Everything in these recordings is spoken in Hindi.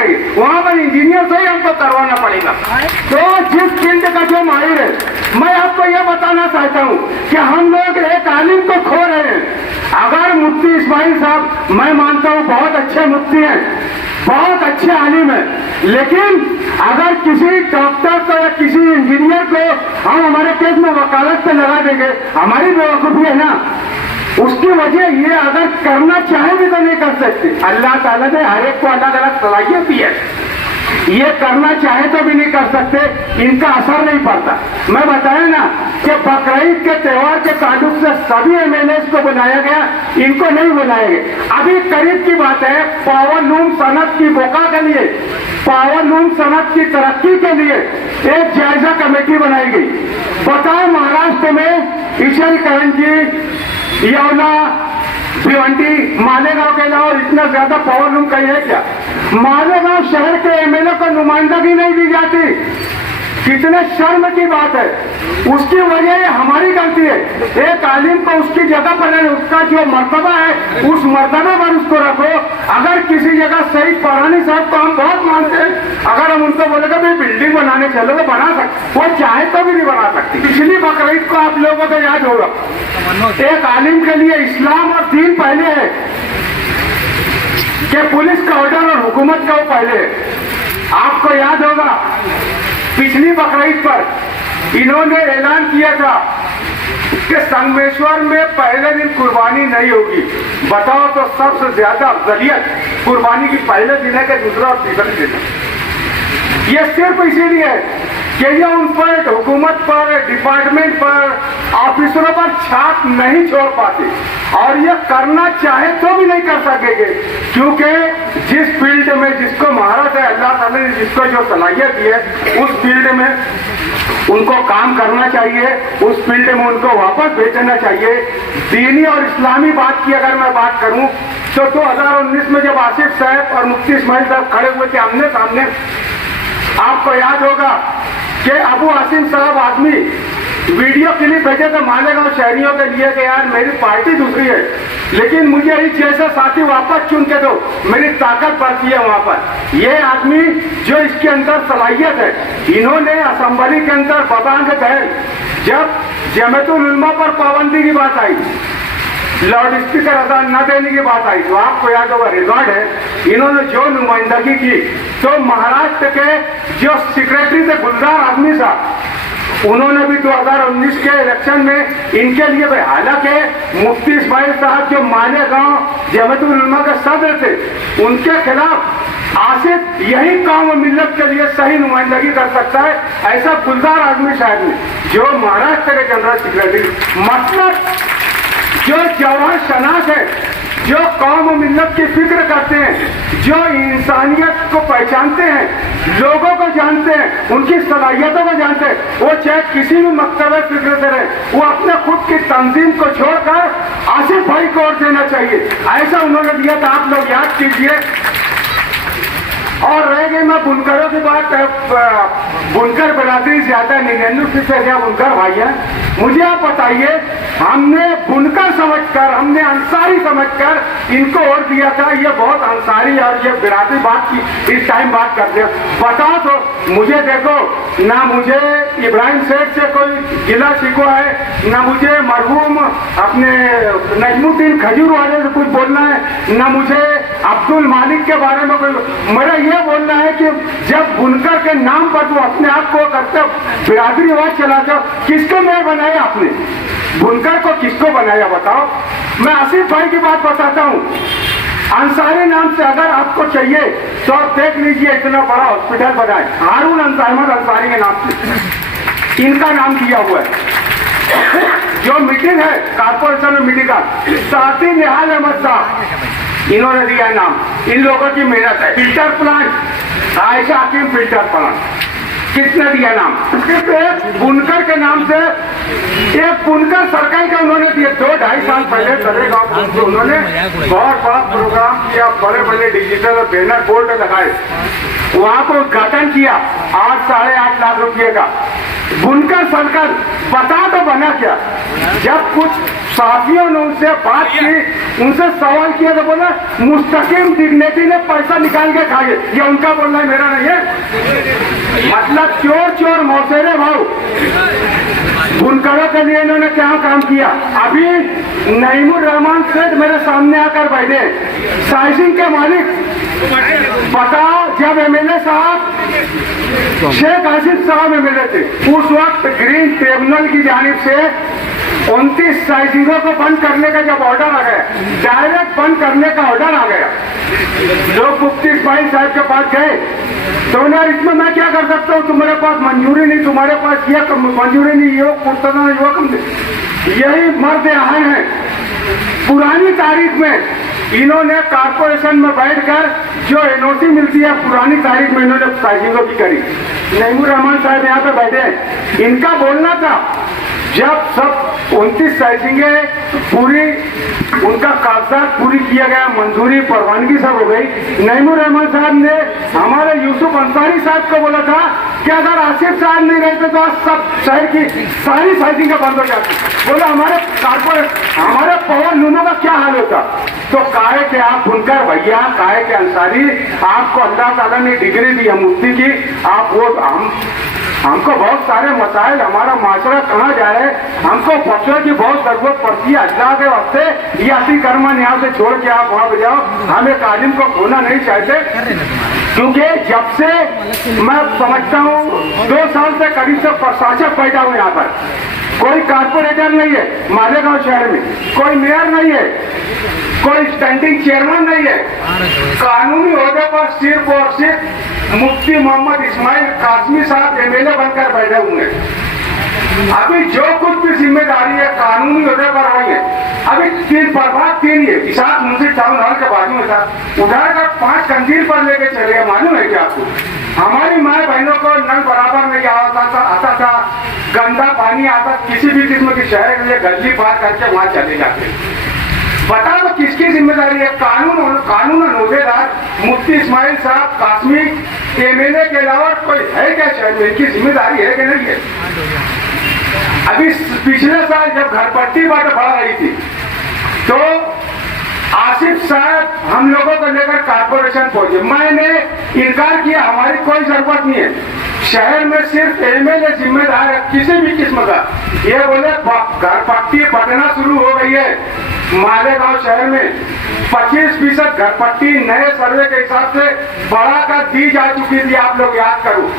करेंगे, वहाँ पर इंजीनियर से ही हमको करवाना पड़ेगा। तो जिस फील्ड का जो माहिर है, मैं आपको यह बताना चाहता हूँ कि हम लोग एक आलिम को खो रहे हैं। अगर मुफ्ती इस्माइल साहब, मैं मानता हूँ बहुत अच्छे मुफ्ती हैं, बहुत अच्छे आलिम है, लेकिन अगर किसी डॉक्टर को या किसी इंजीनियर को हम हमारे केस में वकालत पे लगा देंगे, हमारी बेवकूफी है ना। उसकी वजह ये अगर करना चाहे भी तो नहीं कर सकते। अल्लाह ताला ने हर एक को अलग अलग सलाहियत दी है, ये करना चाहे तो भी नहीं कर सकते, इनका असर नहीं पड़ता। मैं बताया ना कि बकरीद के त्योहार के ताल्लुक से सभी एमएलएस को बुलाया गया, इनको नहीं बुलाया गया। अभी करीब की बात है, पावरलूम सनत की बोका के लिए, पावरलूम सनत की तरक्की के लिए एक जायजा कमेटी बनाई गई। बताओ महाराष्ट्र में इचलकरंजी, येवला, भिवंडी, मालेगांव के अलावा इतना ज्यादा पावरलूम कहीं है क्या? मालेगांव शहर के एमएलए को नुमाइंदगी नहीं दी जाती, कितने शर्म की बात है। उसकी वजह ये हमारी गलती है। एक आलिम को उसकी जगह पर, उसका जो मर्तबा है उस मर्तबे पर उसको रखो। अगर किसी जगह सही परानी साहब को हम बहुत मानते हैं, अगर हम उनको बोलेगा भाई बिल्डिंग बनाने चलो तो बना सकते, वो चाहे तो भी नहीं बना सकती। पिछली बकरीद को आप लोगों को याद होगा, एक आलिम के लिए इस्लाम और दीन पहले है कि पुलिस का ऑर्डर और हुकूमत का वो पहले है। आपको याद होगा पिछली बकरीद पर इन्होंने ऐलान किया था कि संगमेश्वर में पहले दिन कुर्बानी नहीं होगी। बताओ तो सबसे ज्यादा अफजलियत कुर्बानी की पहले दिन है कि दूसरा और तीसरे दिन है। ये सिर्फ इसीलिए कि ये उन पर, हुकूमत पर, डिपार्टमेंट पर, ऑफिसरों पर छाप नहीं छोड़ पाते, और ये करना चाहे तो भी नहीं कर सकेंगे, क्योंकि जिस फील्ड में जिसको महारत है, अल्लाह ताला ने जिसको जो सलाहियत दी है, उस फील्ड में उनको काम करना चाहिए, उस फील्ड में उनको वापस भेजना चाहिए। दीनी और इस्लामी बात की अगर मैं बात करूं तो 2019 में जब आसिफ साहब और मुफ्ती इस्माइल साहब खड़े हुए थे आमने सामने, आपको याद होगा कि अबू आसिम साहब आदमी वीडियो क्लिप भेजे थे मालेगांव शहरियों के लिए कि यार मेरी पार्टी दूसरी है, लेकिन मुझे ही जैसा साथी वापस चुन के दो, मेरी ताकत बढ़ती है वहां पर। ये आदमी जो इसके अंदर सलाहियत है, इन्होंने असेंबली के अंदर बबांग पहल, जब जमातुल उलमा पर पाबंदी की बात आई, लाउड स्पीकर अदा न देने की बात आई, तो आपको याद होगा रिकॉर्ड है, इन्होंने जो नुमाइंदगी की, तो महाराष्ट्र के जो सेक्रेटरी थे गुलजार आदमी साहब, उन्होंने भी 2019 के इलेक्शन में इनके लिए भाई, हालांकि मुफ्ती इस्माइल साहब जो मालेगांव जमातुल उलमा के सदर थे, उनके खिलाफ आसिफ यही कौम मिल्लत के लिए सही नुमाइंदगी कर सकता है, ऐसा गुलजार आदमी साहब ने, जो महाराष्ट्र के जनरल सेक्रेटरी, मतलब जो जवान शनास है, जो कौम और मिल्लत की फिक्र करते हैं, जो इंसानियत को पहचानते हैं, लोगों को जानते हैं, उनकी सलाहियतों को जानते हैं, वो चाहे किसी भी मकतबे फिक्र से रहे, वो अपने खुद की तंजीम को छोड़कर आसिफ भाई को वोट देना चाहिए, ऐसा उन्होंने दिया था। आप लोग याद कीजिए। और रह गई मैं बुनकरों की बात, बुनकर बिरादरी ज्यादा 99% से क्या बुनकर भाई है, मुझे आप बताइए, हमने बुनकर समझकर, हमने अंसारी समझकर इनको वोट दिया था। ये बहुत अंसारी और ये बिरादरी बात की इस टाइम बात करते हैं। बताओ तो मुझे, देखो ना मुझे इब्राहिम सेठ से कोई गिला शिकवा है, ना मुझे मरहूम अपने नजमुद्दीन खजूर वाले से कुछ बोलना है, ना मुझे अब्दुल मालिक के बारे में कोई, मेरा यह बोलना है कि जब बुनकर के नाम पर तो अपने आप को करते बिरादरी आवाज चलाते हो, किसको मेयर बनाया आपने? बुनकर को किसको बनाया बताओ? मैं आसिफ भाई की बात बताता हूँ। अंसारी नाम से अगर आपको चाहिए तो आप देख लीजिए, इतना बड़ा हॉस्पिटल बनाए हारून अहमद अंसारी के नाम से, इनका नाम दिया हुआ है। जो मीटिंग है कारपोरेशन में मीटिंग का, साथी निहाल अहमद साहब, इन्होंने दिया है नाम। इन लोगों की मेहनत है। फिल्टर प्लांट, आयशा हकीम फिल्टर प्लांट, किसने दिया नाम? सिर्फ एक बुनकर के नाम से, एक बुनकर सर्कल का उन्होंने दिया। 2-2.5 साल पहले तरेगांव में उन्होंने बहुत बड़ा प्रोग्राम किया, बड़े बड़े डिजिटल बैनर बोर्ड लगाए, वहां पर उद्घाटन किया 8-8.5 लाख रुपए का। बुनकर सर्कल पता तो बना क्या? जब कुछ साथियों ने उनसे बात की, उनसे सवाल किया तो बोला मुस्तकिम डिग्नेटी ने पैसा निकाल के खाए। ये उनका बोलना है, मेरा नहीं है। मतलब चोर चोर मौसेरे भाव। बुनकरों के लिए इन्होंने क्या काम किया? अभी नईमुर रहमान सेठ मेरे सामने आकर बैठे, साइजिंग के मालिक। बताओ, जब एमएलए साहब शेख आसिफ साहब एमएलए थे, उस वक्त ग्रीन ट्रिब्यूनल की जानिब से 29 साइजिंगों को बंद करने का जब ऑर्डर आ गया, डायरेक्ट बंद करने का ऑर्डर आ गया, लोग मुफ्ती इस्माइल साहब के पास गए तो यार इसमें मैं क्या कर सकता हूँ, तुम्हारे पास मंजूरी नहीं, तुम्हारे पास ये मंजूरी नहीं, युवक यही मर्द आहन है। पुरानी तारीख में इन्होंने कारपोरेशन में बैठकर जो एनओसी मिलती है, पुरानी तारीख में इन्होंने साइजिंगों की करी। नईमुर रहमान साहब यहाँ पे बैठे हैं, इनका बोलना था जब सब 29 साइजिंगे पूरी, उनका कागजात पूरी किया गया, मंजूरी परवानगी सब हो गई। नईमुर रहमान साहब ने हमारे यूसुफ अंसारी साहब को बोला था कि अगर आसिफ साहब नहीं रहते तो आज सब शहर की सारी साइजिंग बंद हो जाती। बोला हमारे कारपोरेट, हमारे पवन लूमों का क्या हाल होता। तो काहे के आप बुनकर भैया, काहे के अंसारी, आपको अल्लाह ताला ने डिग्री दी है मुफ्ती की, आप वो हमको बहुत सारे मसाइल, हमारा माशरा कहाँ जा रहे, हमको फतवे की बहुत जरूरत पड़ती है। अल्लाह के वास्ते ये अति कर्मन यहाँ से छोड़ के आप वहाँ जाओ, हम एक आलिम को खोना नहीं चाहते। क्योंकि जब से मैं समझता हूँ 2 साल से करीब से प्रशासक बैठा हूँ यहाँ पर, कोई कारपोरेटर नहीं है मालेगांव शहर में, कोई मेयर नहीं है, कोई स्टैंडिंग चेयरमैन नहीं है। कानूनी ओहदे पर सिर्फ और सिर्फ मुफ्ती मोहम्मद इस्माइल कासमी साहब एमएलए बनकर बैठे हुए हैं। अभी जो कुछ भी जिम्मेदारी है कानूनी ओहदे पर हुई है। अभी 3 प्रभाग 3 है, इसाक मुंशी टाउन हॉल के बाजू में था, उधर का 5 कंदील पर लेके चले गए। मालूम है क्या आपको? हमारी माए बहनों को नल बराबर नहीं आता था, गंदा पानी आता, किसी भी किस्म की शहर के लिए गली पार करके वहां चले जाते। बता दो किसकी जिम्मेदारी है? कानून नोदेदार मुफ्ती इस्माइल साहब कासमी एमएलए के अलावा कोई है क्या शहर में? इनकी जिम्मेदारी है कि नहीं है? अभी पिछले साल जब घरपट्टी बात बढ़ रही थी तो आसिफ साहब हम लोगों को लेकर कारपोरेशन पहुंचे, मैंने इनकार किया, हमारी कोई जरूरत नहीं है, शहर में सिर्फ एमएलए जिम्मेदार है किसी भी किस्म का। ये बोले घरपट्टी बढ़ना शुरू हो गई है मालेगांव शहर में, 25% घरपट्टी नए सर्वे के हिसाब से बढ़ाकर दी जा चुकी थी। आप लोग याद करो,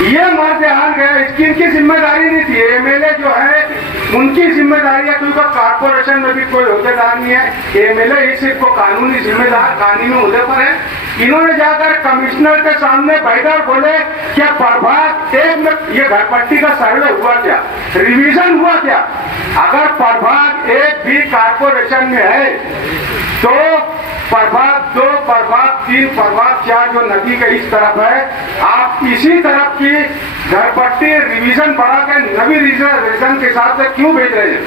ये मर्द हाल गए, इनकी जिम्मेदारी नहीं थी। एमएलए जो है उनकी जिम्मेदारी है, क्योंकि कारपोरेशन में भी कोई होदेदार नहीं है, एमएलए ही सिर्फ को कानूनी जिम्मेदार कानूनी होदे पर है। इन्होंने जाकर कमिश्नर के सामने बैठा और बोले क्या प्रभाग 1 में ये घरपट्टी का सर्वे हुआ क्या, रिवीजन हुआ क्या? अगर प्रभाग 1 भी कारपोरेशन में है तो प्रभाग 2, प्रभाग 3, प्रभाग 4 जो नदी के इस तरफ है, आप इसी तरफ की घरपट्टी रिवीजन बढ़ा के नवी रिवीजन के हिसाब से क्यों भेज रहे हैं?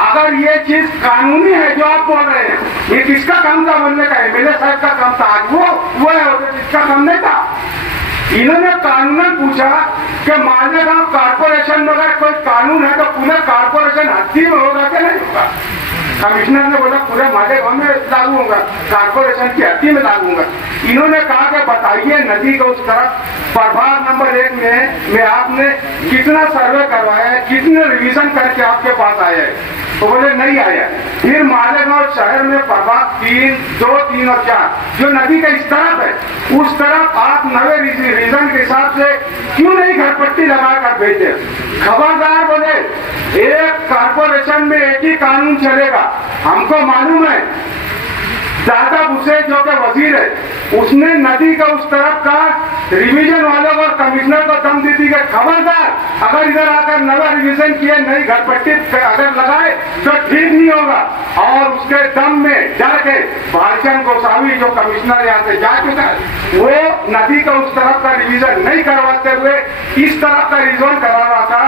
अगर ये चीज कानूनी है जो आप बोल रहे हैं, ये किसका काम था बोलने का? एमएलए साहब का काम था, आज वो है, इसका काम नहीं था। इन्होंने कानूनन पूछा कि मालेगांव कारपोरेशन में अगर कोई कानून है तो पूरा कारपोरेशन हद्दी में होगा कि नहीं होगा? कमिश्नर ने बोला पूरे मालेगांव में लागू होगा, कारपोरेशन की हद्दी में लागू होगा। इन्होंने कहा कि बताइए नदी के उस तरफ प्रभाग नंबर 1 में आपने कितना सर्वे करवाया है, कितने रिवीजन करके आपके पास आया है? तो बोले नहीं आया। फिर मालेगांव शहर में प्रभाग 3, 2, 3 और 4 जो नदी का इस तरफ है, उस तरफ आप नवे रिवीजन के हिसाब से क्यों नहीं घरपट्टी लगाकर भेजे? खबरदार बोले, एक कारपोरेशन में एक ही कानून चलेगा। हमको मालूम है दादा हुसैन जो के वजीर है, उसने नदी का उस तरफ का रिवीजन वालों को, कमिश्नर को दम दी थी कि खबरदार अगर इधर आकर नया रिवीजन किए, नई घर पट्टी अगर लगाए तो ठीक नहीं होगा। और उसके दम में डर के भालचंद गोसावी जो कमिश्नर यहाँ से जा चुका है, वो नदी का उस तरफ का रिवीजन नहीं करवाते हुए इस तरफ का रिवीजन करा रहा था।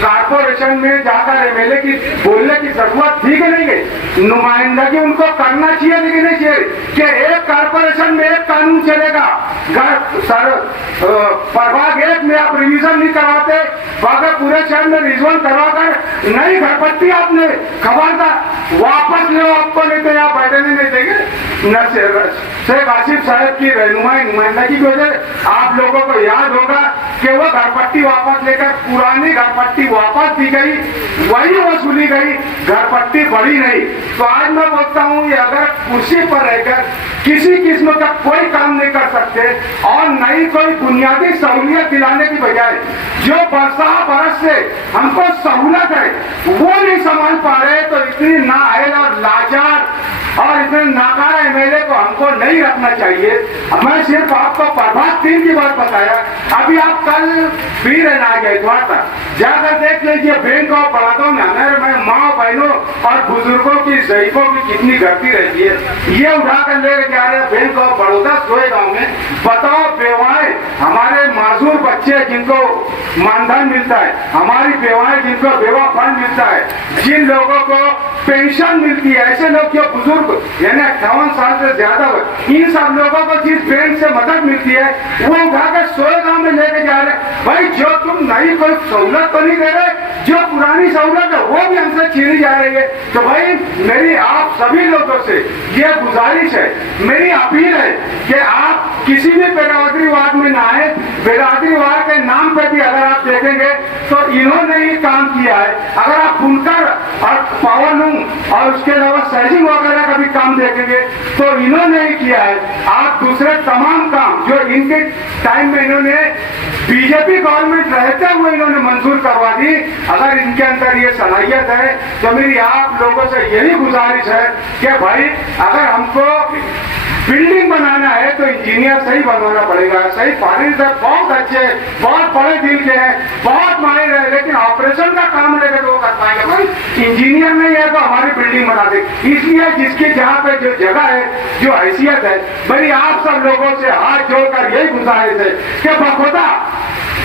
कारपोरेशन में जाकर एमएलए की बोलने की जरूरत थी कि नहीं गई, नुमाइंदगी उनको करना चाहिए लेकिन नहीं चाहिए कि एक कारपोरेशन में एक कानून चलेगा, प्रभाग 1 में आप रिवीजन नहीं करवाते, बाकी पूरे शहर में रिवीजन करवाकर नई घर पट्टी आपने खबरदार वापस लो, आपको नहीं तो यहाँ बैठने नहीं देंगे। शेख आसिफ साहब की नुमाइंदगी की वजह आप लोगों को याद होगा कि वो घर पट्टी वापस लेकर पुरानी घर पट्टी वापस दी गई, वही वसूली गई, घर पट्टी बढ़ी नहीं। तो आज मैं बोलता हूँ ये अगर कुर्सी पर रहकर किसी किस्म का कोई काम नहीं कर सकते और नई कोई बुनियादी सहूलियत दिलाने की बजाय जो बरस से हमको सहूलत है वो नहीं संभाल पा रहे, तो इतनी नाअहल और लाचार और इतने नाकारा एमएलए को हमको नहीं रखना चाहिए। मैं सिर्फ आपको प्रभात 3 की बात बताया। अभी आप कल वीर ना गए तक जाकर देख लीजिए बैंक ऑफ बड़ौदा में हमारे माँ बहनों और बुजुर्गों की ज़ईफों की कितनी गर्दी रहती है। ये उठाकर लेके जा रहे हैं बैंक ऑफ बड़ौदा सोए गाँव में। बताओ बेवाएं, हमारे माजूर बच्चे जिनको मानधन मिलता है, हमारी बेवाएं जिनको बेवा फंड मिलता है, जिन लोगों को पेंशन मिलती है, ऐसे लोग जो बुजुर्ग यानी 58 साल से ज्यादा हो, इन सब लोगों को जिस बैंक से मदद मिलती है वो उठाकर सोए गाँव में लेके जा रहे। भाई जो तुम नई कोई सहूलत तो नहीं दे रहे, जो पुरानी सहूलत है वो भी हमसे छीनी जा रही है। तो भाई मेरी आप सभी लोगों से ये गुजारिश है, मेरी अपील है कि आप किसी भी बिरादरीवाद में ना आए। बिरादरीवाद के नाम पे भी अगर आप देखेंगे तो इन्होंने ही काम किया है। अगर आप बुनकर और पावरलूम और उसके अलावा सैजिंग वगैरह का भी काम देखेंगे तो इन्होंने ही किया है। आप दूसरे तमाम काम जो इनके टाइम में इन्होंने बीजेपी गवर्नमेंट रहते हुए इन्होंने मंजूर करवा दी, अगर इनके अंदर ये सलाहियत है तो मेरी आप लोगों से यही गुजारिश है कि भाई अगर हमको बिल्डिंग बनाना है तो इंजीनियर सही बनवाना पड़ेगा। सही फारिन से बहुत अच्छे, बहुत बड़े दिल के हैं, बहुत माहिर है, लेकिन ऑपरेशन का काम लेकर वो कर पाएंगे। भाई इंजीनियर नहीं है तो हमारी बिल्डिंग बना दे। इसलिए जिसकी जहाँ पे जो जगह है, जो हैसियत है, मेरी आप सब लोगों से हाथ जोड़कर यही गुजारिश है कि बखुदा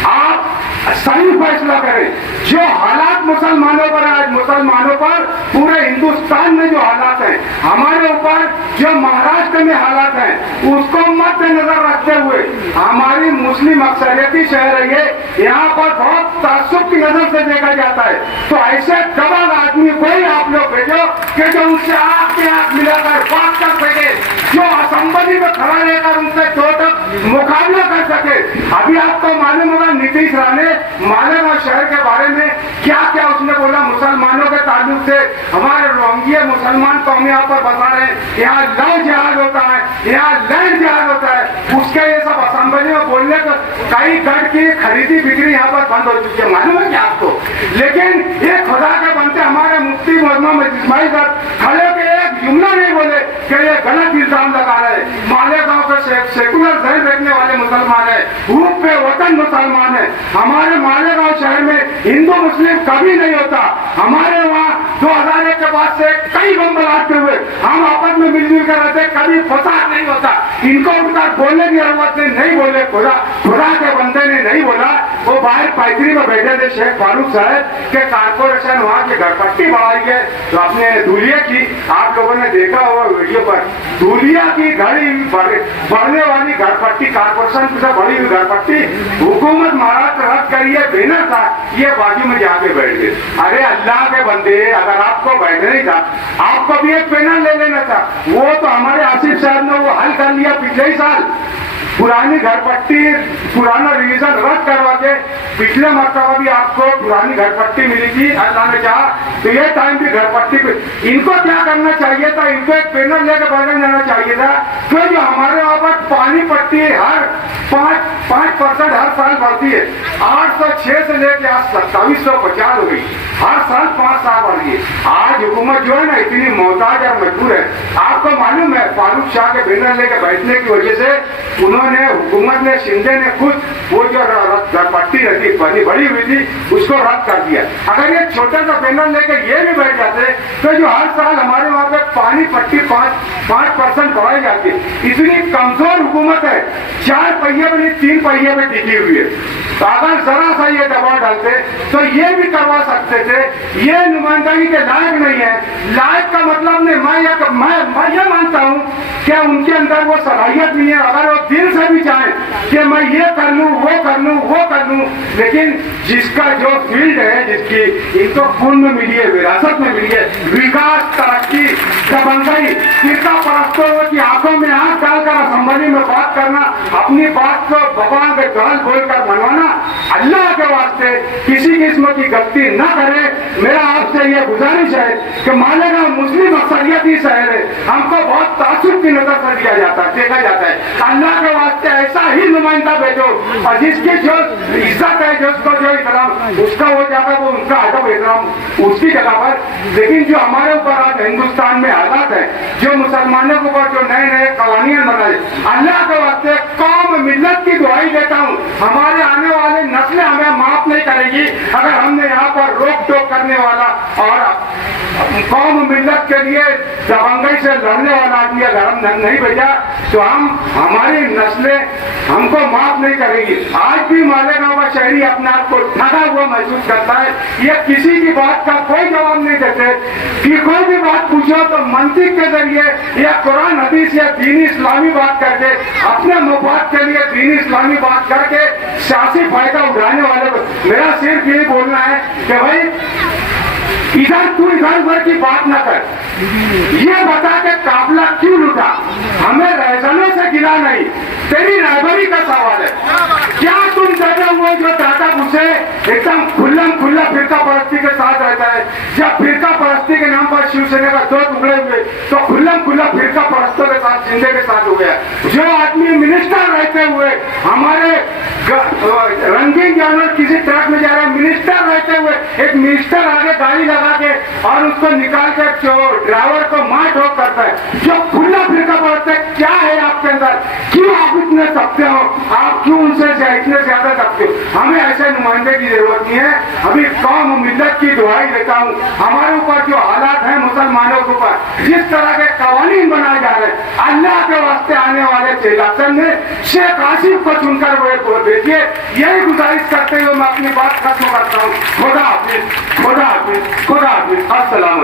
आप सही फैसला करें। जो हालात मुसलमानों पर, आज मुसलमानों पर पूरे हिंदुस्तान में जो हालात हैं, हमारे ऊपर जो महाराष्ट्र में हालात हैं, उसको मद्देनजर रखते हुए हमारी मुस्लिम अक्सरियती शहर है ये, यहाँ पर बहुत तासुब की नजर से देखा जाता है। तो ऐसे दबंग आदमी कोई आप लोग भेजो कि जो उनसे आंख में आंख मिलाकर बात कर सके, जो असेंबली में खड़ा रहकर उनसे दो तक मुकाबला कर सके। अभी आपको मालूम होगा नीतीश राणे मालेगांव शहर के बारे में क्या क्या उसने बोला मुसलमानों के ताल्लुक से। हमारे रोहिंग्या मुसलमान कौम यहाँ पर बता रहे हैं, यहाँ लव जिहाद होता है, यहाँ लैंड जिहाद होता है। उसके ये सब असेंबली में बोलने को कई गढ़ की खरीदी बिक्री यहाँ पर बंद हो चुकी है, मालूम है क्या आपको? लेकिन ये खुदा के बनते हमारे मुफ्ती मोहम्मद इस्माइल साहब खड़े के एक जुमला नहीं बोले कि ये गलत इल्जाम लगा रहे। मालेगांव के सेकुलर जहन रखने वाले मुसलमान है, भूख पे वतन मुसलमान है। हमारे मालेगांव शहर में हिंदू मुस्लिम कभी नहीं होता। हमारे वहाँ 2001 के बाद से कई बम बनाते हुए हम आपस में मिलजुल कर रहते, कभी फसाद नहीं होता। इनको उनका बोलने की जरूरत नहीं बोले, खुदा के बंदे ने नहीं बोला। वो बाहर पैतरी में बैठे थे शेख फारूक साहब के कारपोरेशन वहाँ की घर पट्टी बढ़ाई है तो अपने धूलिया की, आप लोगों ने देखा होगा वीडियो पर, धूलिया की घड़ी बढ़ने वाली घर पट्टी, कारपोरेशन से बढ़ी हुई घर पट्टी हुकूमत महाराष्ट्र रद्द करिए बैनर था, ये बाजू में जाके बैठ गए। अरे अल्लाह के बंदे, अगर आपको बैठना ही था आपको भी एक पैनल ले लेना था। वो तो हमारे आसिफ साहब ने वो हल कर लिया पिछले ही साल। पुरानी घर पट्टी, पुराना रिवीजन रद्द करवा के पिछले मरतबा भी आपको पुरानी घर पट्टी मिली थी, अल्लाह ने चाहा तो ये टाइम भी घर पट्टी पे। इनको क्या करना चाहिए था, इनको एक पैनल लेकर बैठने जाना चाहिए था। तो जो हमारे वहां पर पानी पट्टी हर 5% हर साल बढ़ती है, 806 से लेकर आज 2750 हो गई, हर साल 5 साल बढ़ गई। आज हुकूमत जो है ना इतनी मोहताज और मजबूर है। आपको मालूम है फारूक शाह के बैनर लेकर बैठने की वजह से उन्होंने, हुकूमत ने, शिंदे ने खुद वो जो पट्टी रहती बड़ी हुई थी उसको रद्द कर दिया। अगर ये छोटा सा बैनर लेकर ये भी बैठ जाते तो जो हर साल हमारे वहां पे पानी पट्टी 5% बढ़ाई जाती है। इतनी कमजोर हुकूमत है, 4 पहिए में नहीं 3 पहिए में टिकी हुई है। तो अगर जरा सा ये दबाव डालते तो ये भी करवा सकते थे। ये नुमाइंदगी के लायक नहीं है। लायक का मतलब नहीं, मैं ये मानता हूँ क्या उनके अंदर वो सलाहियत नहीं है। अगर वो दिल से भी चाहे कि मैं ये कर लूँ, वो कर लूँ, वो कर लूँ, लेकिन जिसका जो फील्ड है, जिसकी इनको खून में मिली है, विरासत में मिली है, विकास, तरक्की, दबंगई, फिरका परस्तों की आंखों में आंख डालकर असेंबली में बात करना, अपनी बात को भगवान के गाल बोलकर मनवाना, अल्लाह के वास्ते किसी किस्म की गलती न करे। मेरा आपसे ये गुजारिश है कि मालेगांव मुस्लिम अक्सरियती शहर है, हमको बहुत तासुब की नजर से दिया जाता है, देखा जाता है। अल्लाह के वास्ते ऐसा ही नुमाइंदा भेजो और जिसकी जो इज्जत है, जिसको जो इकराम, उसका वो जाकर वो उनका अदब इकराम उसकी जगह पर। लेकिन जो हमारे ऊपर आज हिंदुस्तान में हालात है, जो मुसलमानों के ऊपर जो नए नए कवानीन बनाए, अल्लाह के वास्ते कौम मिल्लत की दुआई देता हूँ, हमारे आने वाले नस्लें हमें माफ नहीं करेगी अगर हमने यहाँ पर रोक टोक करने वाला और कौम मिल्लत के लिए दबंगई से लड़ने वाला आदमी अगर हम नहीं भेजा तो हमारी नस्लें हमको माफ नहीं करेगी। आज भी मालेगांव का शहरी अपने आप को ठगा हुआ महसूस करता है। ये किसी की बात का कोई जवाब नहीं देते कि कोई भी बात पूछो तो मंतिक के जरिए या कुरान हदीस या दीनी इस्लामी बात करके, अपने मुफाद के लिए दीनी इस्लामी बात करके सियासी फायदा उठाने वाले को मेरा सिर्फ यही बोलना है कि भाई इधर उधर की बात न कर, ये बता के काफिला क्यों लूटा, हमें रहने से गिरा नहीं, तेरी रहबरी का सवाल है। क्या तुम कहते हुए जो टाटा घुसे एकदम खुल्ला फिरका परस्ती के साथ रहता है, जब फिरका परस्ती के नाम पर शिवसेना का 2 टुकड़े हुए तो खुल्ला फिरका परस्तों के साथ, शिंदे के साथ हो गया। जो आदमी मिनिस्टर रहते हुए हमारे रंगीन जानवर किसी ट्रक में जा रहे, मिनिस्टर रहते हुए एक मिनिस्टर आगे गाड़ी लगा के और उसको निकाल के ड्राइवर को मार ठोक करता है, जो खुला फिरका पड़ता है, क्या है आपके अंदर, क्यों आप इतने सकते हो, आप क्यों उनसे इतने ज्यादा सकते हो। हमें ऐसे नुमाइंदे की जरूरत नहीं है। अभी कौम मिल्लत की दुआई देता हूँ, हमारे ऊपर जो हालात है मुसलमानों के ऊपर, जिस तरह के कवानीन बनाए जा रहे हैं, अल्लाह के वास्ते आने वाले इलेक्शन में शेख आसिफ को चुनकर वो भेजिए। यही गुजारिश करते हुए मैं अपनी बात खत्म करता हूँ। खुदा हाफिज, खुदा हाफिज, खुदा हाफिज, अस्सलाम।